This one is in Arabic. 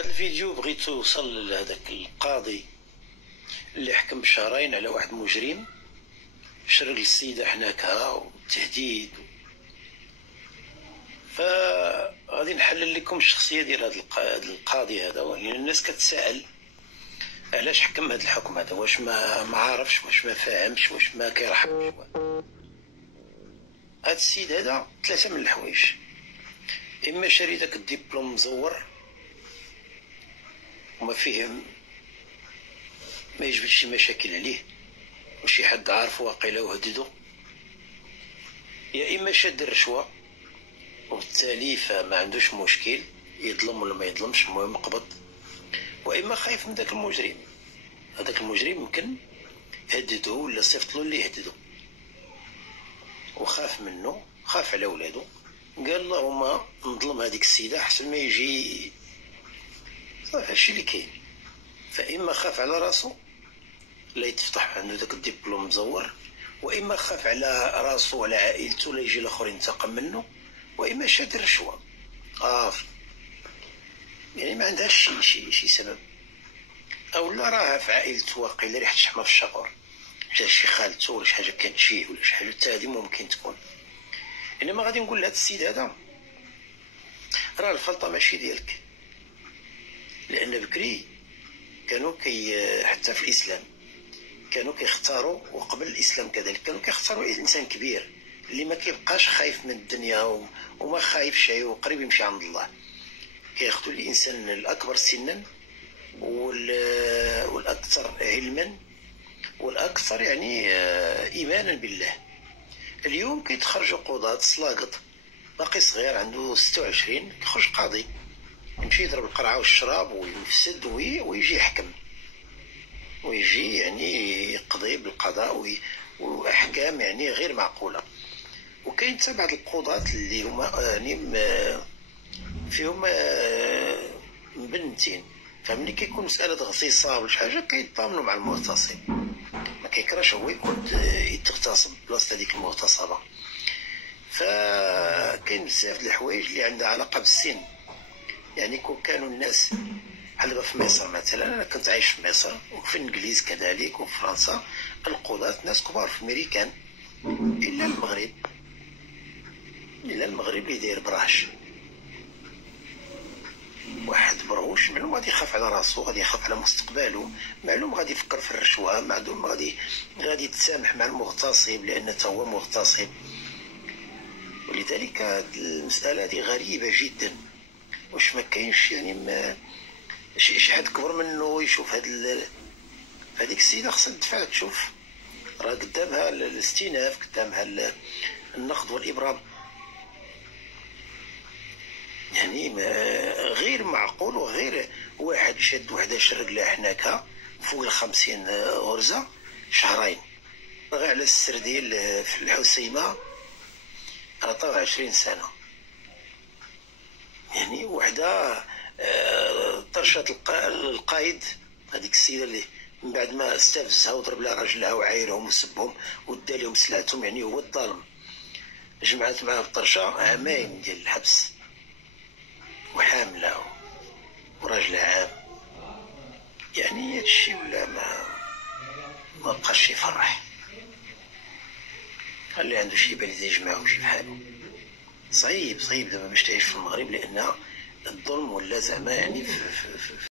هذا الفيديو بغيت توصل لهذاك القاضي اللي حكم بشهرين على واحد مجرم شرق السيدة حناكها والتهديد. فغادي نحلل لكم الشخصية ديال هذا القاضي هذا، لأن الناس كتساءل علاش حكم هذا الحكم هذا، واش ما عارفش، واش ما فاهمش، واش ما كيرحمش. هذا السيد هذا ثلاثة من الحوايج: إما شاري داك الدبلوم مزور وما فيه، ما يجبدش شي مشاكل عليه وشي حد عارفو واقيلا وهددو، يا إما شاد الرشوة وبالتالي فما عندوش مشكل يظلم ولا ما يظلمش، المهم قبض، وإما خايف من داك المجرم. هذاك المجرم يمكن هددو ولا صيفطلو اللي يهددو وخاف منه، خاف على ولادو، قال اللهم نظلم هذيك السيدة احسن ما يجي. صافي هادشي اللي كاين. فإما خاف على راسو لا يتفتح عنده داك الدبلوم مزور، واما خاف على راسو وعلى عائلته لا يجي الاخر ينتقم منه، واما شاد الرشوه. يعني ما عندهاش شي سبب، او لا راها في عائلته واقيلا ريحه شحمه في الشقور، جا شي خالته ولا شي حاجه كتجيه ولا شي حاجه، حتى هذه ممكن تكون. انما غادي نقول لهذا السيد هذا راه الفلطه ماشي ديالك، لان بكري كانوا حتى في الاسلام كانوا كيختاروا، وقبل الاسلام كذلك كانوا كيختاروا انسان كبير اللي ما كيبقاش خايف من الدنيا وما خايفش وقريب يمشي عند الله. كياخذوا الانسان الاكبر سنا والاكثر علما والاكثر يعني ايمانا بالله. اليوم كيتخرجوا قضاة سلاقط باقي صغير عنده 26 كيخرج قاضي يمشي يضرب القرعه والشراب ويفسد ويجي يحكم ويجي يعني يقضي بالقضاء واحكام يعني غير معقوله. وكاين حتى بعض القضاة اللي هما يعني فيهم مبنتين، فملي كيكون مساله غصيصه ولا شي حاجه كيتضامنوا مع المغتصب، ما كيكرهش هو يكون يتغتصب بلاصه هذيك المغتصبه. فكاين بزاف د الحوايج اللي عندها علاقه بالسن. يعني كون كانوا الناس بحال دابا في مصر مثلا، انا كنت عايش في مصر وفي الانجليز كذلك وفي فرنسا، القضاة ناس كبار في الميريكان، الا المغرب اللي داير براش واحد بروش، معلوم غادي يخاف على راسو، غادي يخاف على مستقبله، معلوم غادي يفكر في الرشوه، معلوم غادي يتسامح مع المغتصب لان تا هو مغتصب. ولذلك المساله هذه غريبه جدا. واش ما كاينش يعني شي حد كبر منه يشوف هذيك السيده خصها تدفع، تشوف راه قدامها الاستئناف، قدامها النقد والابرام. يعني غير معقول وغير واحد شاد وحده شرق لها حناكها فوق 50 غرزه شهرين. غير على السر ديال في الحسيمه عطاو 20 سنه. يعني وحده طرشات القايد، هذيك السيده اللي من بعد ما استفزها وضرب لها راجلها وعايرهم وسبهم ودا لهم سلعتهم، يعني هو الظالم، جمعت معاه الطرشه عامين ديال الحبس وحامله وراجلها عام. يعني هادشي ولا ما بقاش يفرح. اللي عنده شي بلد يجمعهم شي بحالو. صعيب دابا باش تعيش في المغرب، لان الظلم ولا زعما يعني في